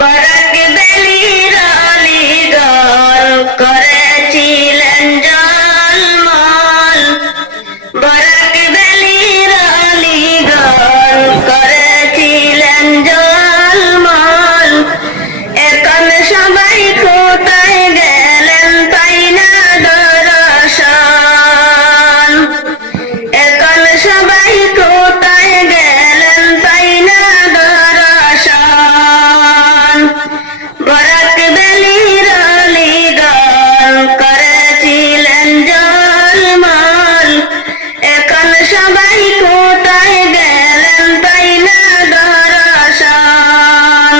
বরক বেলির অলিগল করেছিলেন জলমল। বরক বেলির অলিগল করেছিলেন জলমল। এখন সবাই কোথায় গেলেন পাই না দর্শন। এখন সবাই কোথায় গেলেন পাই না দর্শন। বরক বেলির অলিগল করেছিলেন জলমল। এখন সবাই কোথায় গেলেন পাই না দর্শন।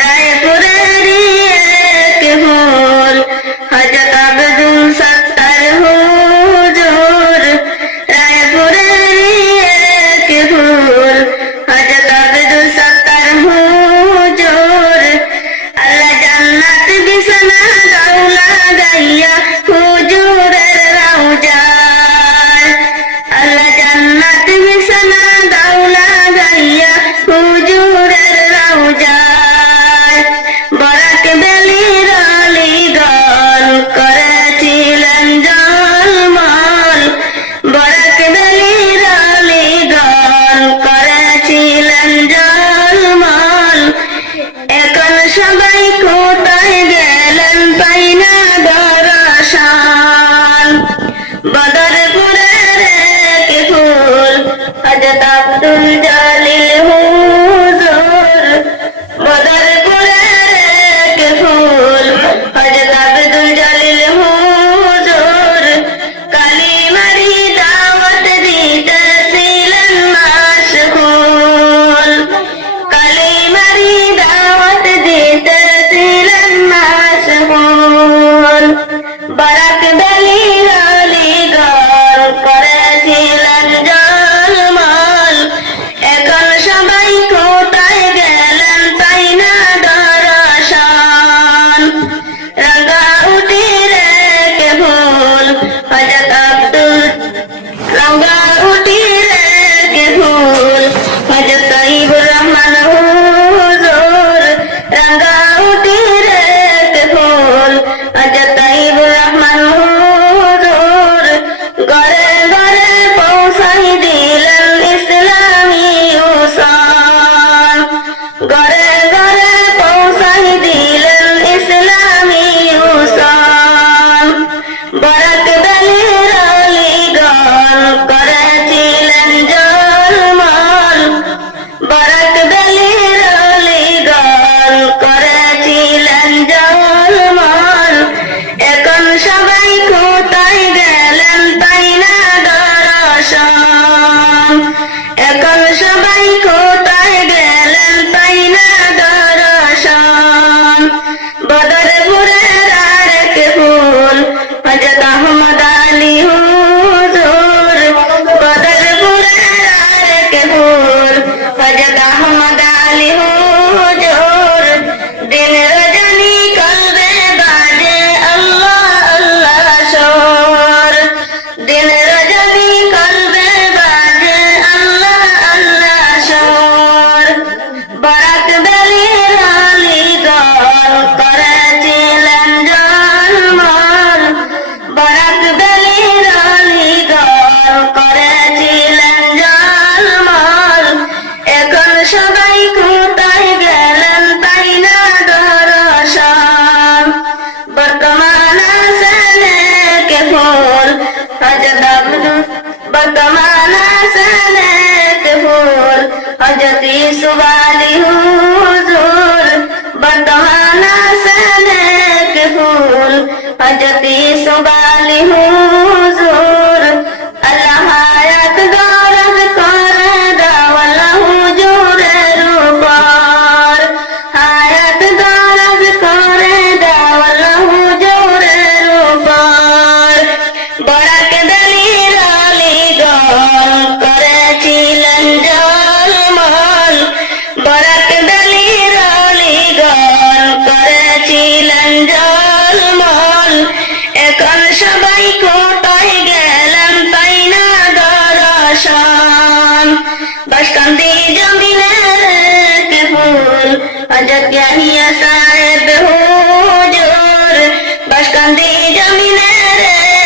রায়পুরেরই এক ফুল হযরত আব্দুল সত্তার হুজুর। রায়পুরেরই এক ফুল হযরত আব্দুল সত্তার হুজুর। আল্লাহ জান্নাত বিছানা দাওলা গাইয়া হুজুরের রওজায়। আল্লাহ জান্নাত বিছানা দাওলা গাইয়া হুজুরের রওজায়। বরক বেলির অলিগল করেছিলেন জলমল। বরক বেলির অলিগল করেছিলেন জলমল। এখন সবাই কোথায় গেলেন পাই না দর্শন। বদরপুরের এক ফুল হযরত আব্দুল জলিল হুজুর। বদরপুরের এক ফুল হযরত আব্দুল জলিল হুজুর। কালিমারি দাওয়াত দিতেছিলেন মাশগুল। কালিমারি দাওয়াত দিতেছিলেন মাশগুল। বরক বেলির অলিগল করেছিলেন জলমল। এখন সবাই কোথায় গেলেন পাই না দর্শন। রাঙ্গাউটির এক ফুল হযরত আব্দুল। রাঙ্গাউটির এক ফুল হযরত তৈয়বুর রহমান হুজুর। রাঙ্গাউটির এক ফুল হযরত তৈয়বুর রহমান হুজুর। ঘরে ঘরে পৌঁছাই দিলেন ইসলামী উসুল। ঘরে ঘরে পৌঁছাই দিলেন ইসলামী উসুল। বরক বেলির অলিগল করেছিলেন জলমল। বরক বেলির অলিগল করেছিলেন জলমল। এখন সবাই কোথায় গেলেন পাই না দর্শন। এখন সবাই কোথায় গেলেন পাই না দর্শন। হযরত ইয়াহিয়া সাহেব হুজুর বাসকান্দি জমিনের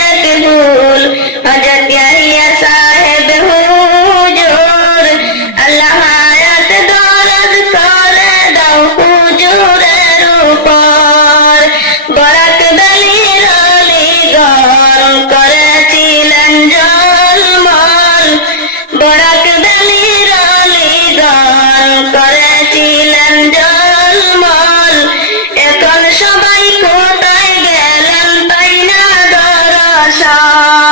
এক ভুল হযরত ইয়াহিয়া সাহেব হুজুর আল্লাহ হায়াত দরাজ করে দাও হুজুরের উপর বরাক বেলির অলিগড় করেছিলেন জলমল বরাক বেলির অলিগড় করেছিলেন জলমল এখন সবাই কোথায় গেলেন তাই না দর্শন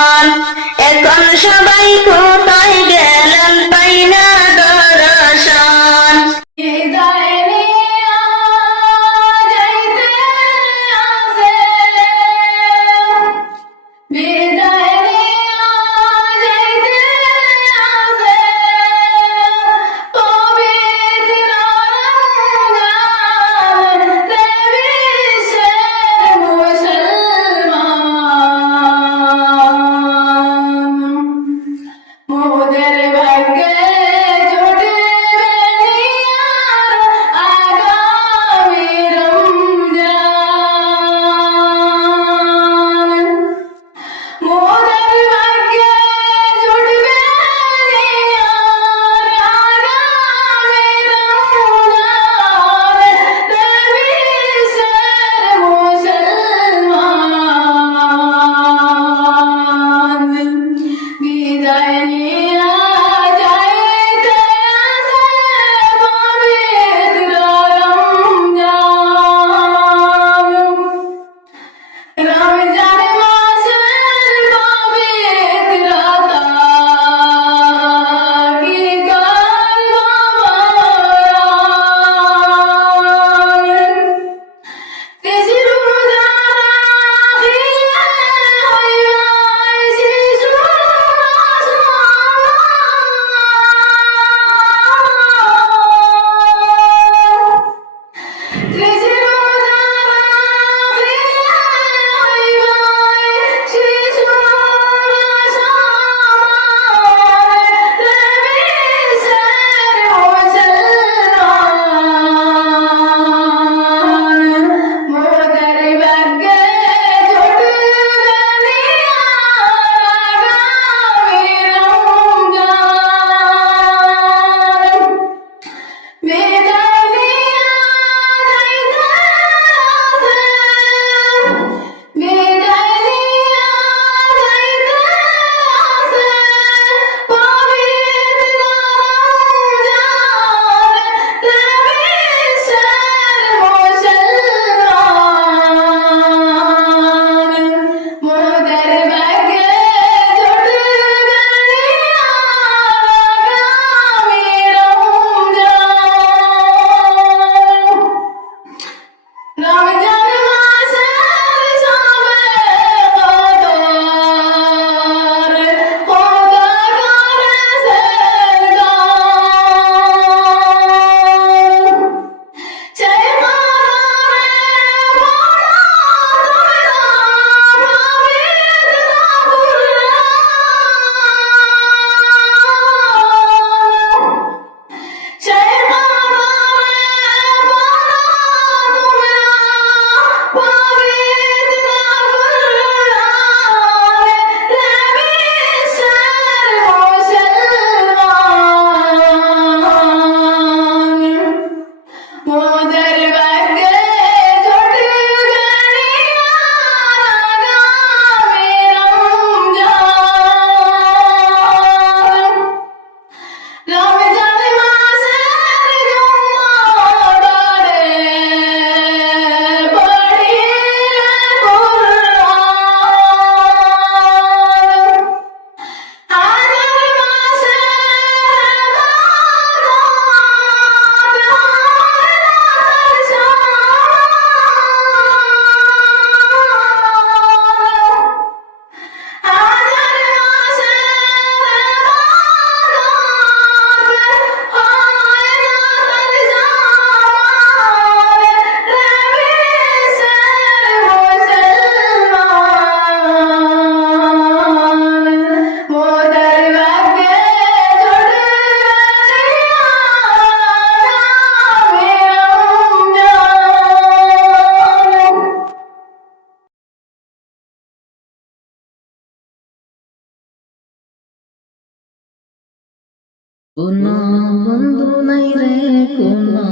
কোনো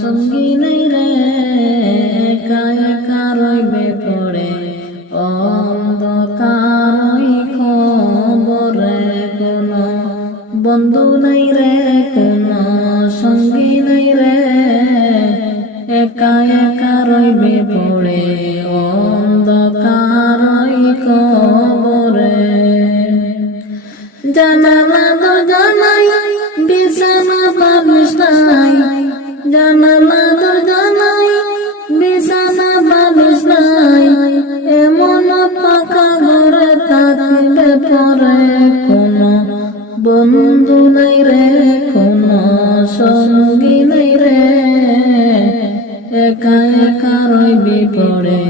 সঙ্গী নাই রে, একা একা রইবে পড়ে অন্ধকার খবরে, কোনো বন্ধু নাই রে, কোনো সঙ্গী নাই রে, একা একা রইবে পড়ে অন্ধকার খবরে। জানালা দরজা নাই, বিছানা বালিশ নাই, জানালা দরজা নাই, বিছানা বালিশ নাই, এমন পাকা ঘরে থাকিবে পরে কোনো বন্ধু নাই রে, কোনো সঙ্গী নাই রে, একা একা রইবি পড়ে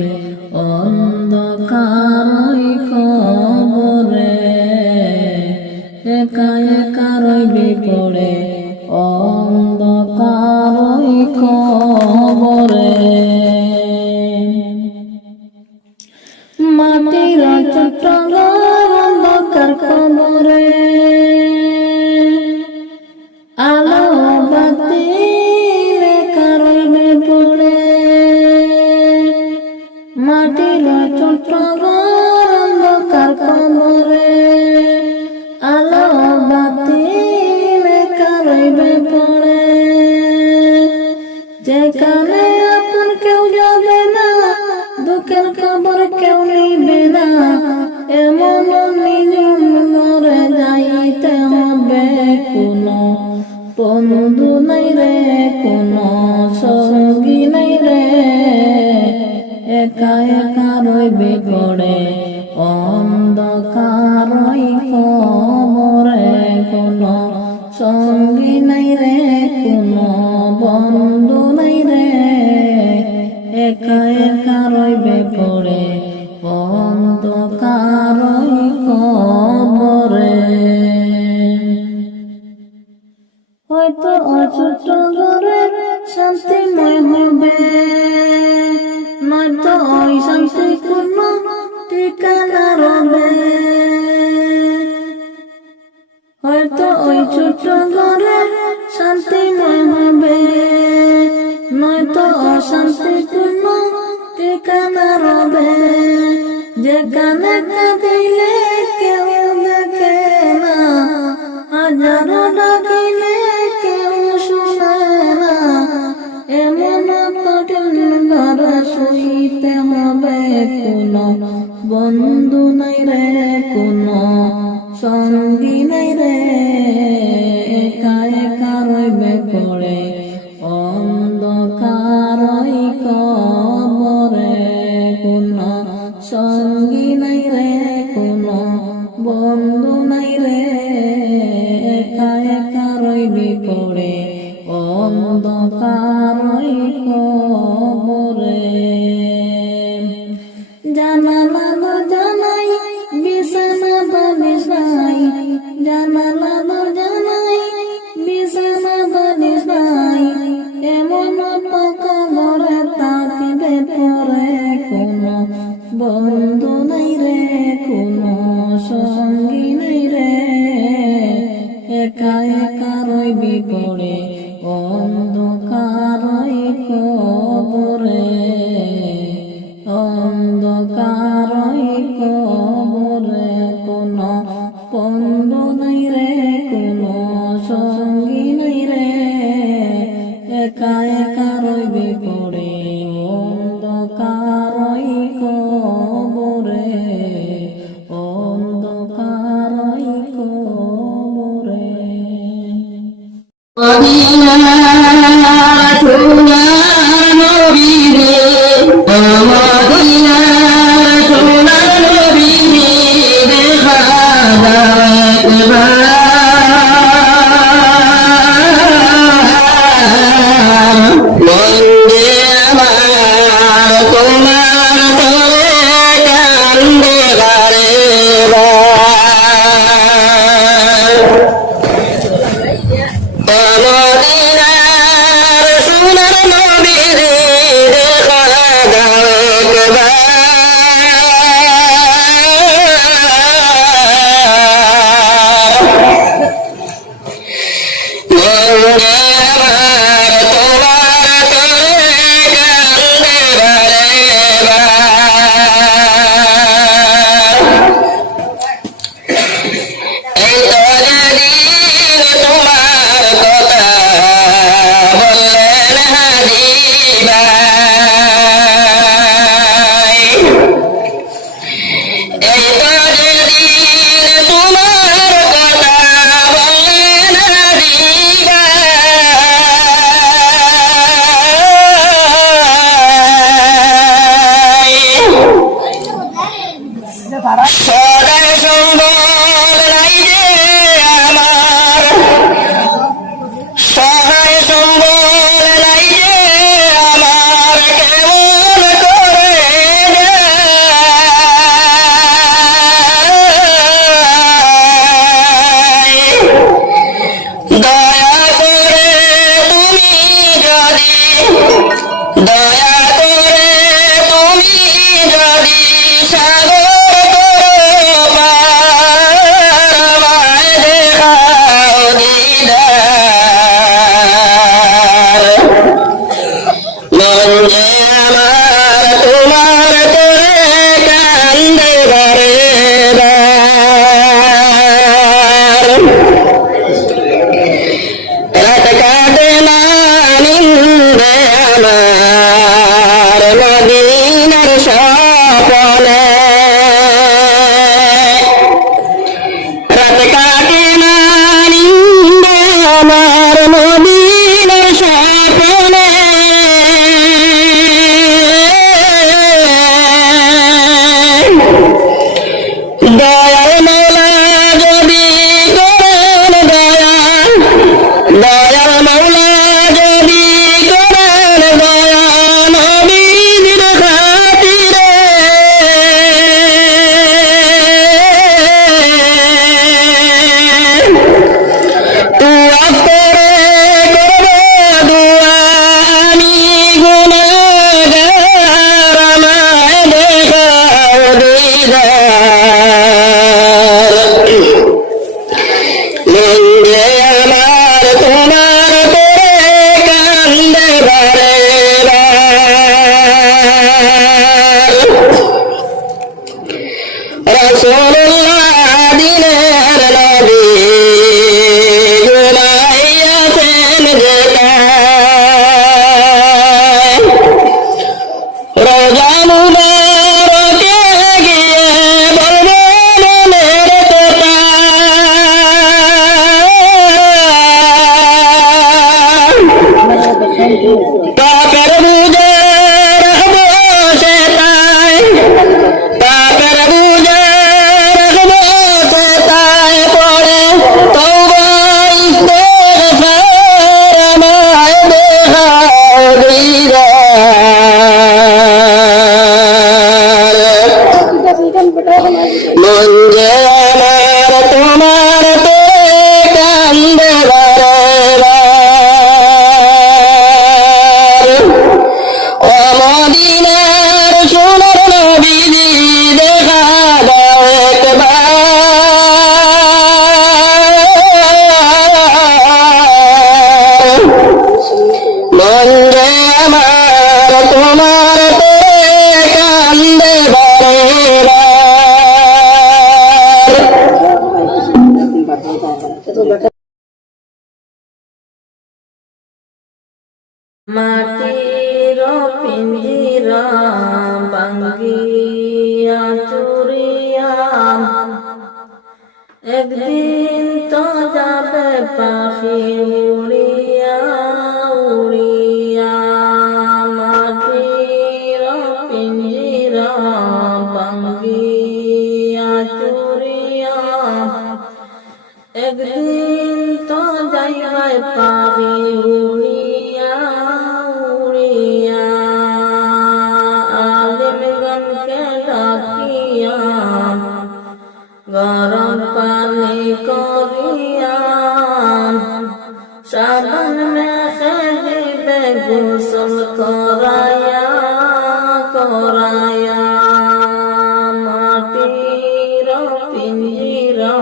অন্ধকার খবরে, একা একা রইবি পড়ে অন্ধকার খবরে। মাটির ছোট ঘর অন্ধকার খবরে, আলো বাতি একা রইবে পড়ে, মাটির ছোট ঘর অন্ধকার খবরে, আলো বাতি একা রইবে পড়ে, যেখানে আপন কেউ যাবে না, দুঃখের খবর কেউ নিবে না, এমন নিজম ঘরে যাইতে হবে কোনো বন্ধু নাই রে, কোনো সঙ্গী নাই রে, একা একা রইবে পড়ে অন্ধকার খবরে, কোনো সঙ্গী নাই রে, কোনো বন্ধু নাই রে, একা একা রইবে পড়ে অন্ধকার খবরে। হয়তো অছোট ঘরে শান্তিময় হবে, নয়তো ওই শান্তি কোনো ঠিকানা রবে, হয়তো ওই ছোট ঘরে শান্তিময় হবে, নয়তো অশান্তি কোনো ঠিকানা রবে, যেখানে কাঁদিলে কেউ দেখে না, হাজারো ডাকিলে কেউ শুনে না, এমন কঠিন ঘরে শুইতে হবে কোনো বন্ধু নাই রে, কোনো সঙ্গী নাই রে, একা একা রইবে পড়ে অন্ধকার খবরে, কোনো সঙ্গী নাই রে, কোনো বন্ধু নাই রে, একা একা রইবি পড়ে অন্ধকার খবরে। জানালা দরজা নাই, বিছানা বালিশ নাই, জানালা দরজা নাই, বিছানা বালিশ নাই, এমন পাকা ঘরে থাকিবে পরে কোনো বন্ধু নাই রে, কোনো সঙ্গী নাই রে, একা একা রইবি পড়ে অন্ধকার খবরে, অন্ধকার খবরে, কোনো বন্ধু নাই রে, কোনো সঙ্গী নাই রে, একা একা রইবি পড়ে অন্ধকার খবরে, অন্ধকার খবরে। বন্দে মন যে আমার তোমার করে কান্দে বারে রাত কাটে না নিন্দে আমার মদিনার স্বপ্নে রাত কাটে না নিন্দে আমার মদিনার স্বপ্নে দয়াল মৌলা যদি করেন দয়া দয়াল মৌলা যদি করেন দয়া নবীর খাতিরে তুয়াব করে করবো দুয়া আমি গুনাহগার আমায় দেখাও দিদার মন যে আমার তোমার করে কান্দে বারে রাসূলুল্লাহ দিনের নবী ঘুমাইয়াছেন যেথায় রোজা মুবারকে গিয়ে বলবো মনের কথা পাপের বুঝে রাখবো সেটাই পাপের বুঝে রাখবো সেটাই পড়ে তওবা ইস্তেগফার আমায় দেখাও দিদার মন যে আমার তোমার করে কান্দে বারে ও মদিনার সোনার নবীজি দেখা দাও একবার মন যে আমার তোমার করে কান্দে বারে মাটির পিঞ্জিরা ভাঙ্গিয়া চুরিয়া একদিন তো যাবে পাখি উড়িয়া উড়িয়া মাটির পিঞ্জিরা ভাঙ্গিয়া চুরিয়া একদিন তো যাইবে পাখি উড়িয়া উড়িয়া আলিমগণকে ডাকিয়া গরম পানি করিয়া সাবান মেখে দিবে গোসল করায়া করায়া মাটির পিঞ্জিরা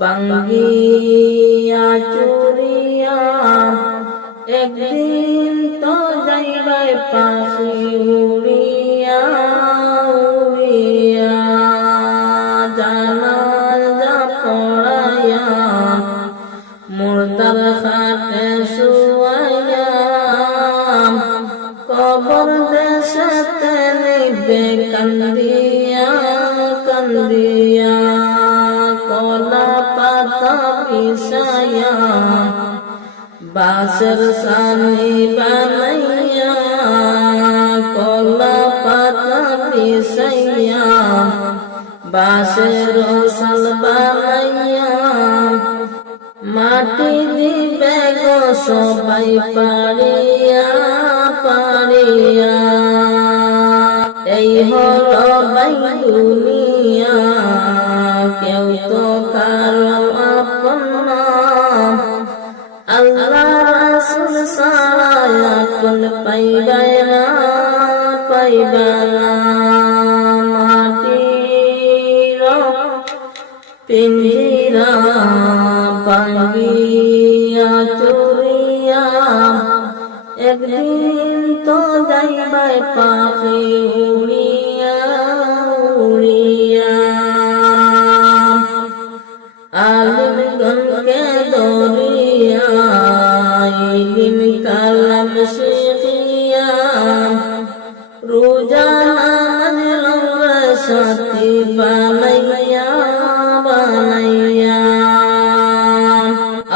ভাঙ্গিয়া চুরিয়া একদিন তো যাইবে পাখি উড়িয়া উড়িয়া জানাজা পড়ায়া মুর্দার খাটে শুয়ায়া কবর দেশতে নিবে কান্দিয়া কান্দিয়া কলা পাতা পিছায়া বাঁশের সানি বানাইয়া কলা পাতা পিছাইয়া বাঁশের সাল বানাইয়া মাটি দিবে গো সবাই পারিয়া পারিয়া এই হলো ভাই দুনিয়া কেউ তো কারো আপন না আল্লাহ রাসূল ছাড়া আপন পাইবে না পাইবে না মাটির পিঞ্জিরা ভাঙ্গিয়া চুরিয়া একদিন তো যাইবে পাখি উড়িয়া উড়িয়া আলিমগণকে দরিয়া ইলম কালাম শিখিয়া রোজা নামাজ সাথী বানাইয়া বানাইয়া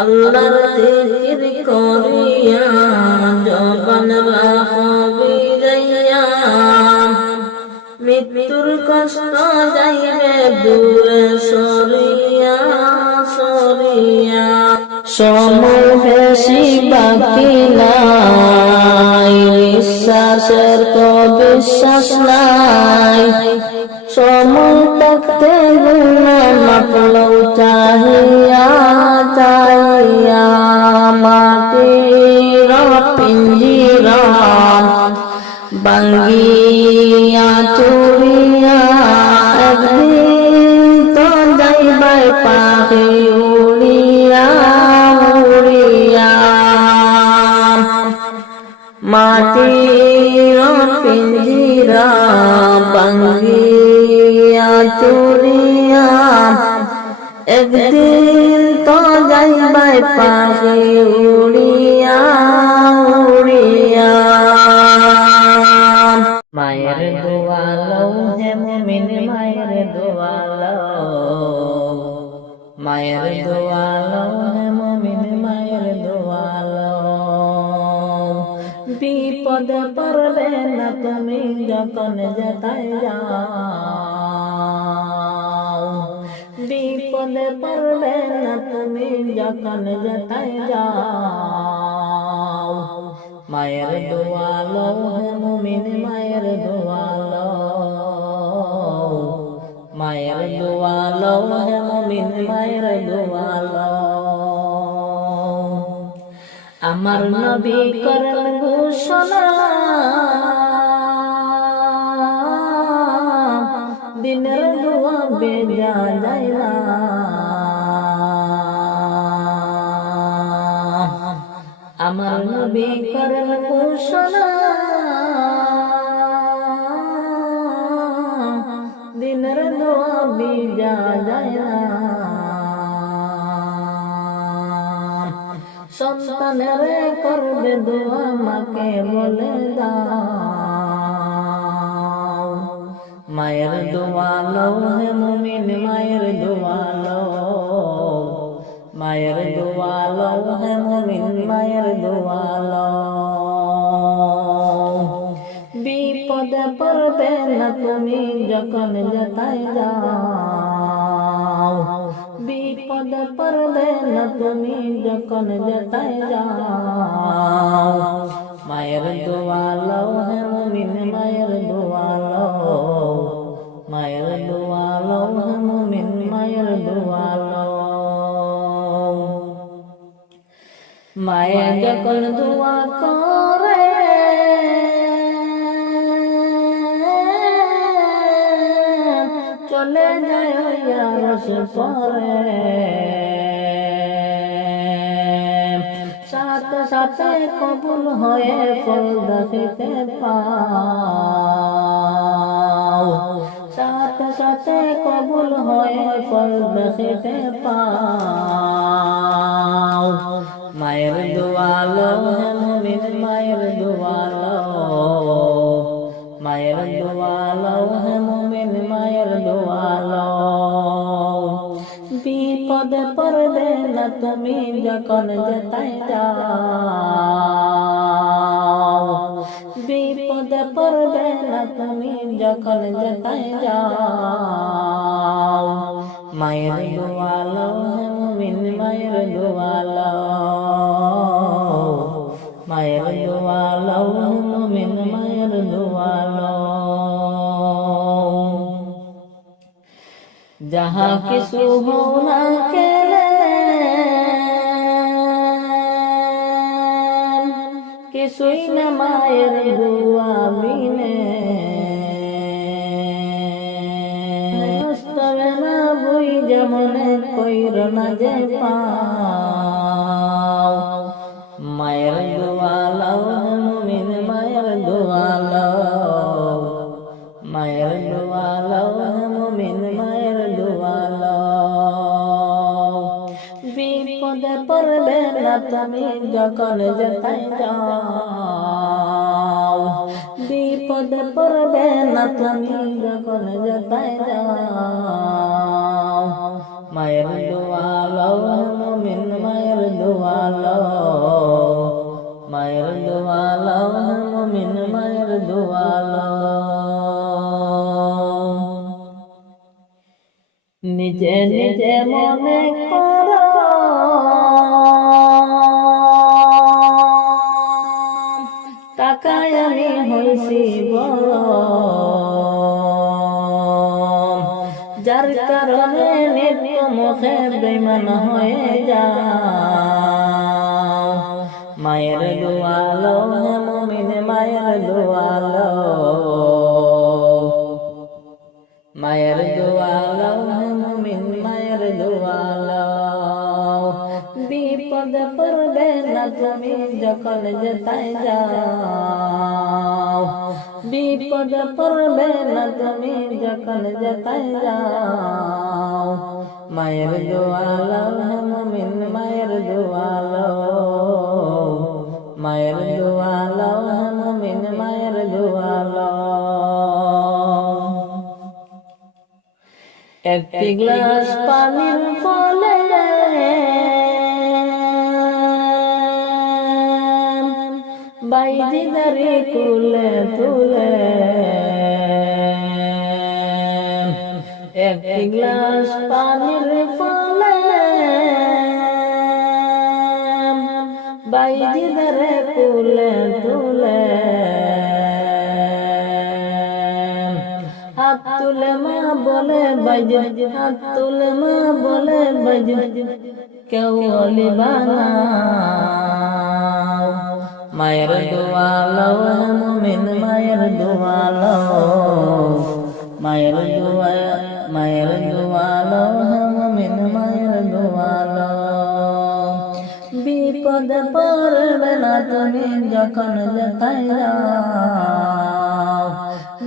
আল্লাহর জিকির করিয়া জবান রাখবি যাইয়া মৃত্যুর কষ্ট যাইবে দূরে সরিয়া সরিয়া সময় বেশি বাকি নাই বিশ্বাসের তো বিশ্বাস নাই সময় থাকতে গুনাহ মাফলও চাহিয়া চাহিয়া মাটির পিঞ্জিরা বাঙ্গিয়া চুরিয়া একদিন তো যাইবে পাখি উড়িয়া উড়িয়া মাটির পিঞ্জিরা বাঙ্গিয়া চুরিয়া একদিন তো যাইবে পাখি উড়িয়া উড়িয়া মায়ের দোয়ালো হে মুমিন মায়ের দোয়ালো মায়ের দোয়ালো হে মুমিন মায়ের দোয়ালো বিপদে পড়বে না তুমি যখন যেতাই যাও বিপদে পড়বে না তুমি যখন যেতাই যাও মায়ের দোয়ালো হে মুমিন মায়ের দোয়ালো মায়ের দোয়ালো হে মুমিন মায়ের দোয়ালো আমার নবী করেন ঘোষণা দিনের দোয়া বেজা যায় না আমার নবী করেন ঘোষণা দিনের দোয়া বেজা যায় না সন্তানের করবে দোয়া মাকে বলে দাও মায়ের দোয়ালো হে মুমিন মায়ের দোয়ালো মায়ের দোয়ালো হে মুমিন মায়ের দোয়ালো বিপদে পড়বে না তুমি যখন যেতাই যাও বিপদে পড়বে না তুমি যখন যেতাই যাও মায়ের দোয়ালো হে মুমিন মায়ের দোয়ালো মায়ের দোয়ালো হে মুমিন মায়ের দোয়ালো মায়ে যখন দোয়া করে চলে যায় রস পরে সাথে সাথে কবুল হয়ে ফল দেখিতে পাও সাথে সাথে কবুল হয়ে ফল দেখিতে পাও মায়ের দোয়ালো হে মুমিন মায়ের দোয়ালো মায়ের দোয়ালো হে মুমিন মায়ের দোয়ালো বিপদে পড়বে না তুমি যখন যেতাই যাও বিপদে পড়বে না তুমি যখন যেতাই যাও মায়ের দোয়ালো হে মুমিন মায়ের দোয়ালো মায়ের দোয়ালো হে মুমিন মায়ের দোয়ালো जहाँ किसु होना के किसुई न मायर दुआ बिने स्तवे न बुई जमने कोई रना जे पाओ मायर दुआ लो তুমি যখন যেতাই যাও বিপদে পড়বে না তুমি যখন যেতাই যাও মায়ের দোয়া লও মুমিন মায়ের দোয়া লও মায়ের দোয়া লও মুমিন মায়ের দোয়া লও নিজে নিজে মনে করো টাকায় আমি হইছি বড় যার কারণে নিত্য মুখে বেঈমান হয়ে যাও মায়ের দোয়া লও মুমিন মায়ের দোয়া লও মায়ের দোয়া লও মুমিন মায়ের দোয়া লও বিপদে পড়বে না তুমি যখন যেতাই যাও বিপদে পড়বে না তুমি যখন যেতাই যাও মায়ের দোয়া লও মুমিন মায়ের দোয়া লও মায়ের দোয়া লও মুমিন মায়ের দোয়া লও একটি গ্লাস পানির ফলে বাইজি দাঁড়ি তুলে তুলে একটি গ্লাস পানির ফলে বাইজি দাঁড়ে তুলে তুলে হাত তুলে মা বলে বাইজি হাত তুলে মা বলে বাইজি কেউ অলি বানাও মায়ের দোয়া লও মুমিন মায়ের দোয়া লও মায়ের দোয়া লও মুমিন মায়ের দোয়া লও বিপদে পড়বে না তুমি যখন যেতাই যাও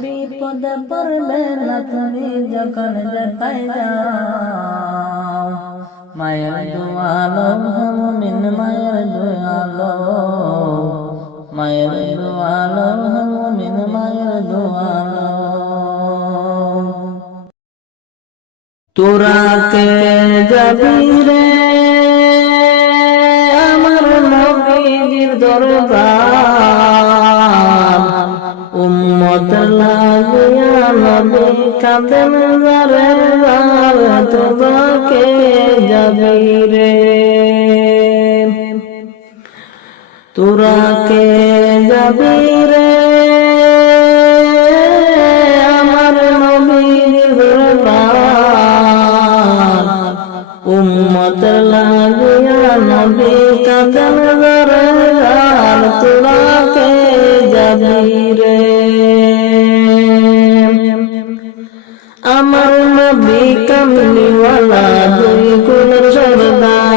বিপদে পড়বে না তুমি যখন যেতাই যাও মায়ের দোয়া লও মুমিন মায়ের দোয়া লও মায়ের দোয়া লও মুমিন মায়ের দোয়া লও তোরা কে যাবি রে আমার নবীর দরবার উম্মত লাগিয়া নবী কাঁদেন যারে তোরা কে যাবি রে তোরা কে যাবি রে আমার নবীর দরবার উম্মত লাগিয়া নবী কাঁদেন যারে তোরা কে যাবি রে আমার নবী কামলিওয়ালা দুই কুলের সরদার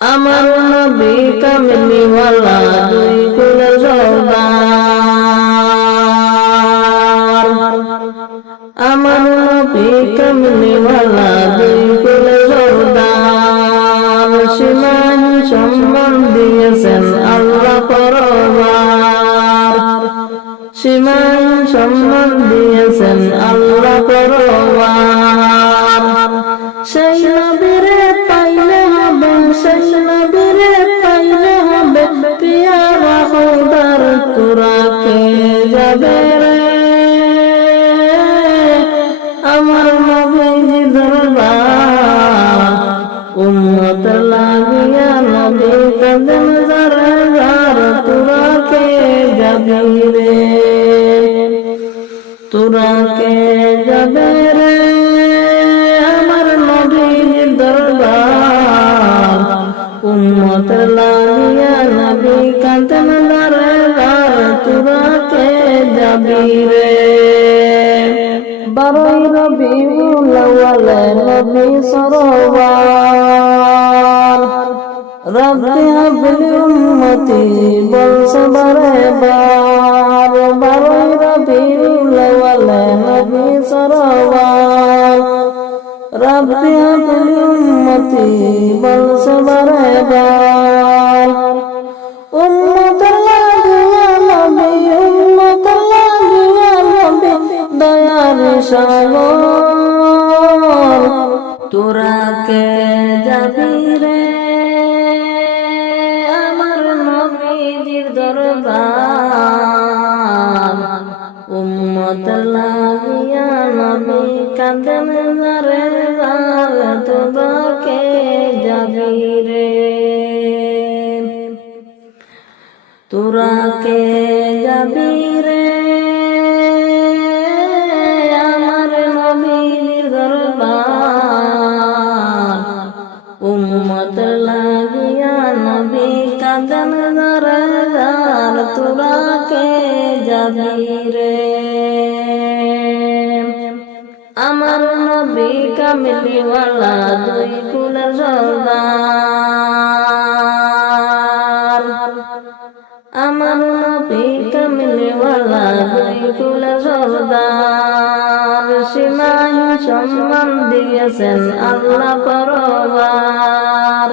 আমার নবী কামলিওয়ালা দুই কুলের সরদার আমার নবী কামলিওয়ালা দুই কুলের সরদার সীমাহীন সম্মান দিয়েছেন আল্লাহ পরবার সীমাহীন সম্মান দিয়েছেন আল্লাহ পরবার সেই নবীরে পাইলে হবে সেই নবীরে পাইলে হবে পিয়ারা খোদার তোরা কে যাবে রে আমার নবী দরবার উম্মত লাগিয়া নবী কাঁদেন যারে যারে তোরা কে যাবি রে তোরা কে যাবে রে আমার নবীর দরবার উম্মত লাগিয়া নবী কাঁদেন যারে যারে তোরা কে যাবি রে 12 রবিউল আউয়াল নবী সরওয়ার রব্বি হাবলি উম্মতি বলছে বারবার 12 রবিউল আউয়াল নবী সরওয়ার রব্বি হাবলি উম্মতি বল সবার এবার উম্মত লাগিয়া নবী উম্মত লাগিয়া নবী দয়ার সাগর তোরা কে যাবি রে আমার নবীজির দরবার উম্মত লাগিয়া নবী কাঁদেন রে তোরা কে যাবি রে তোরা কে যাবি রে আমার নবীর দরবার উম্মত লাগিয়া নবী কাঁদেন রে তোরা কে যাবি রে আমার নবী কামলিওয়ালা দুই কুলের সর্দার আমার নবী কামলিওয়ালা দুই কুলের সর্দার সীমাহীন সম্মান দিয়েছেন আল্লাহ পরবার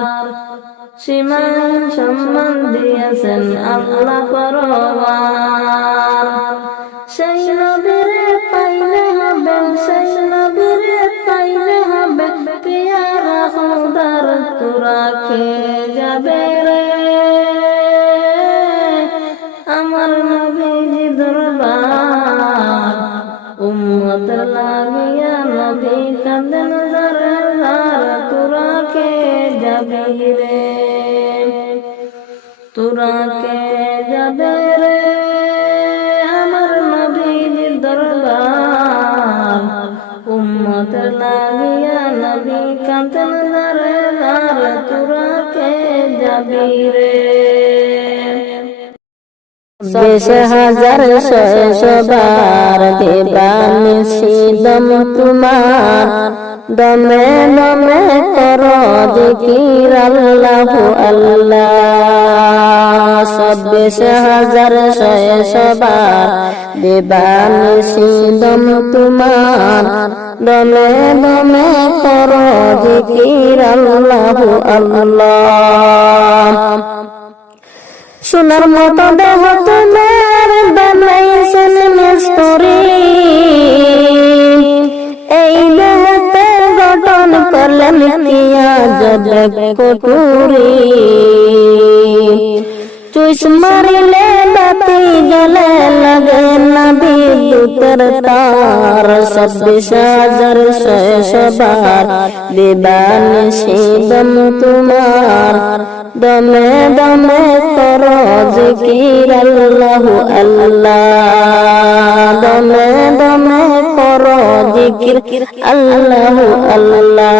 সীমাহীন সম্মান দিয়েছেন আল্লাহ পরবার সেই নবীরে পাইলে হবে সেই নবীরে পাইলে হবে পিয়ারা খোদার তোরা কে যাবে রে আমার নবীজি দরবার উম্মত লাগিয়া নবী কাঁদেন রে তোরা কে যাবে রে তোরা কে যাবে রে আমার নবীজি দরবার উম্মত লাগিয়া নবী কাঁদেন রে তোরা কে যাবি রে 20,600 বার দেবানিশি দম তোমার দমে দমে করো জিকির আল্লাহু আল্লাহ 26,600 বার দেবানিশি দম তোমার দমে দমে করো জিকির আল্লাহু আল্লাহ সোনার মতো দেহ তোমার বানাইছেন মিস্ত্রি এই দেহতে গঠন করলেন কিয়া জবে কটুরি চুইস মারিলে বাতি জ্বলে লাগে না বিদ্যুতের তার 26,600 বার দেবানিশি দম তোমার দমে দমে করো জিকির আল্লাহু আল্লাহ দমে দমে করো জিকির আল্লাহু আল্লাহ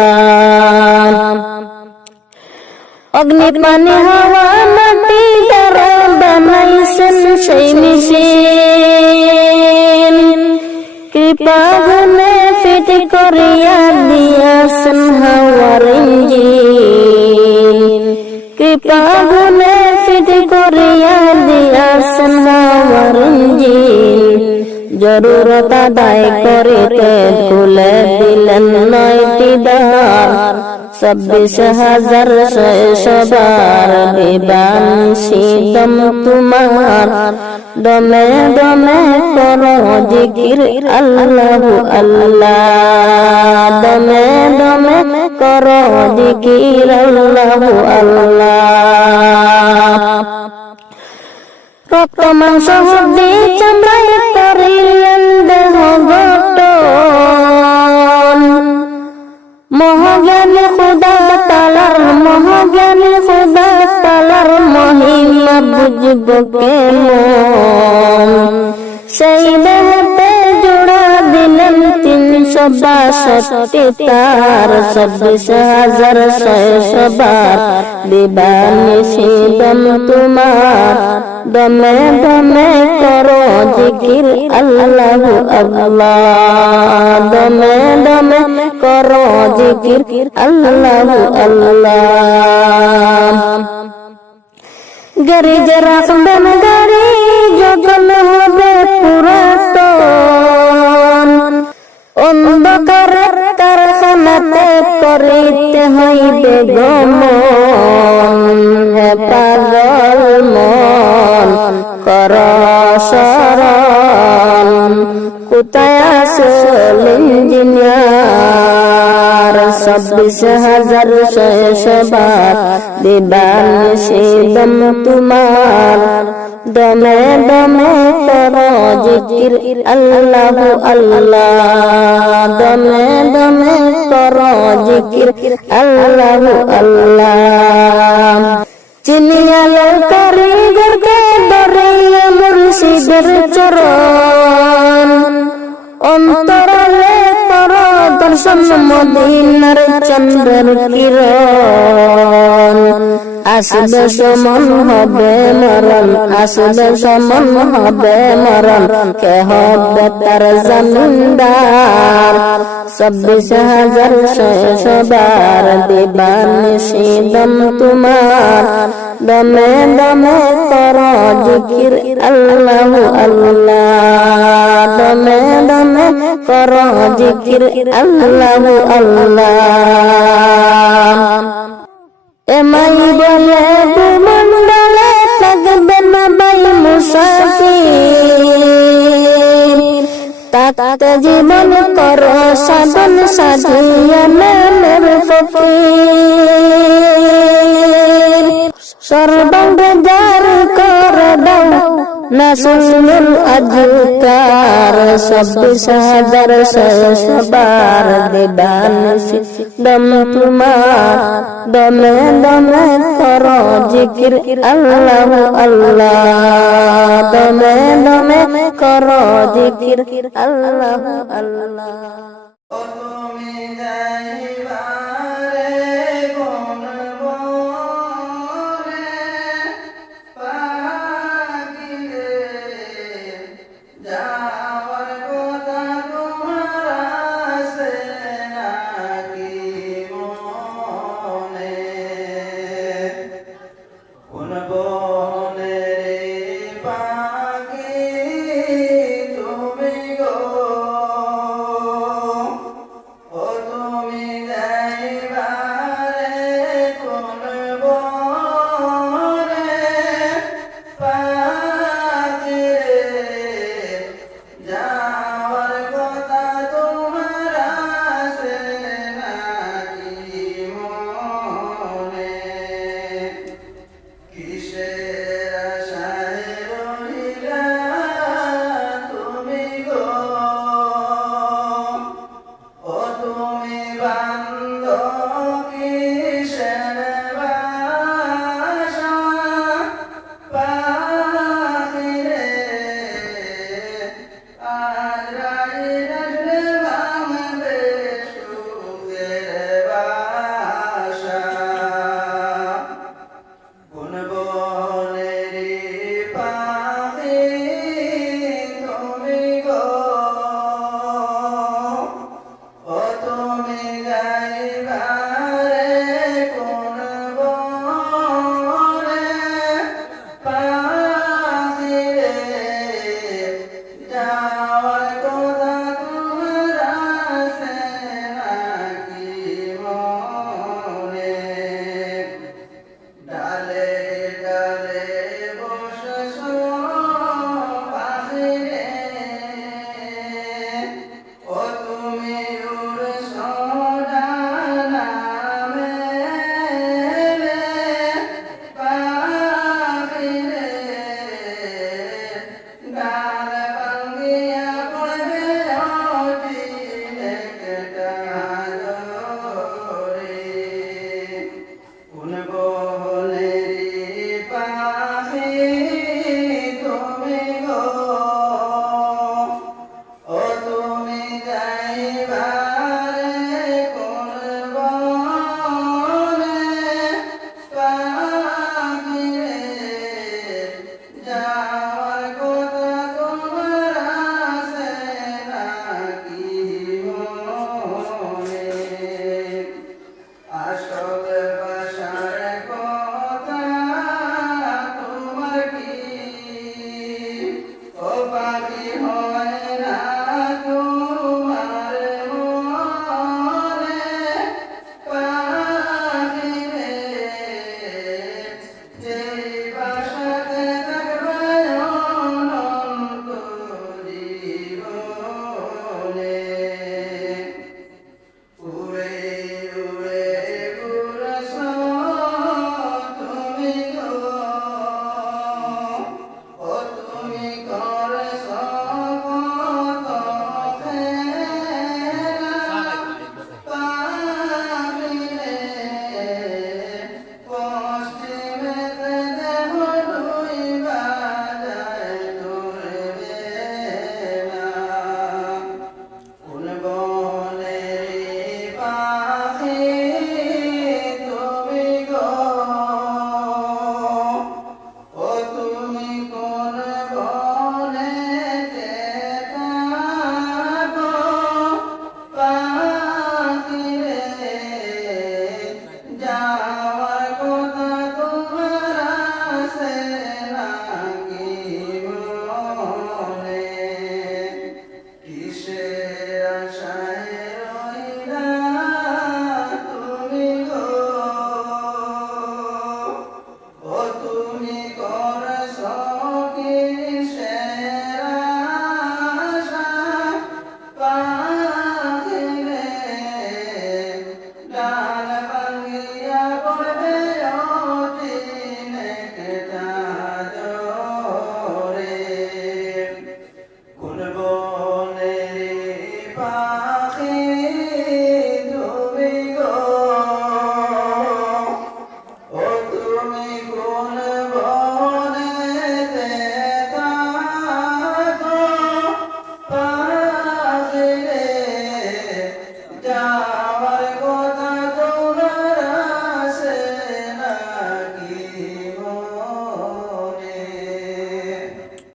অগ্নি পানি হাওয়া মাটি দ্বারা বানাইছেন সেই মিশিন কৃপা গুণে ফিট করিয়া দিয়াছেন হাওয়ার ইঞ্জিন কৃপা গুণে ফিট করিয়া দিয়াছেন হাওয়ার ইঞ্জিন জরুরত আদায় করিতে খুলে দিলেন 9টি দ্বার 26,600 বার দেবানিশি দম তোমার দমে দমে করো জিকির আল্লাহু আল্লাহ দমে দমে করো জিকির আল্লাহু আল্লাহ রক্ত মাংস হদ্দি চামড়ায় করিলেন দেহ গঠন মহাজ্ঞানী খুদা তালার মহাজ্ঞানী খুদা তালার মহিমা বুঝব কেমন সেই দেহতে জোড়া দিলেন 362 তার 26,600 বার দেবানিশি দম তোমার দমে দমে করো জিকির আল্লাহু আল্লাহ দমে দমে করো জিকির আল্লাহু আল্লাহ গরিজ রাখবেন গাড়ি যখন হবে পুরাতন অন্ধকার কারখানাতে করিতে হইবে গমন, হে পাগল মন কর শরণ। কোথায় আসল ইঞ্জিনিয়ার 26,600 দিবানিশি দম তোমার, দমে দমে কর জিকির আল্লাহু আল্লাহ, দমে দমে কর জিকির আল্লাহু আল্লাহ। চিনিয়াল কারিগরকে ধরিয়া মুর্শিদের চরণ, অন্তরালে কর দর্শন মদিনার চন্দ্রের কিরণ। আসবে সমন হবে মরণ, আসবে সমন হবে মরণ, কে হবে তার জমিনদার। 26,600 দিবানিশি দম তোমার, দমে দমে কর জিকির আল্লাহু আল্লাহ, দমে দমে কর জিকির আল্লাহু আল্লাহ। এমাই বলে ভূমণ্ডলে থাকবে না বাই মুসাফির, তাতে জীবন কর সাধন সাজিয়া নামের ফকির। সর্বাঙ্গে জার কর দাও নাসুল আজকার, 26,600 দিবানিশি দম তোমার, দমে দমে কর জিকির আল্লাহু আল্লাহ, দমে দমে কর জিকির আল্লাহু আল্লাহ। কিসে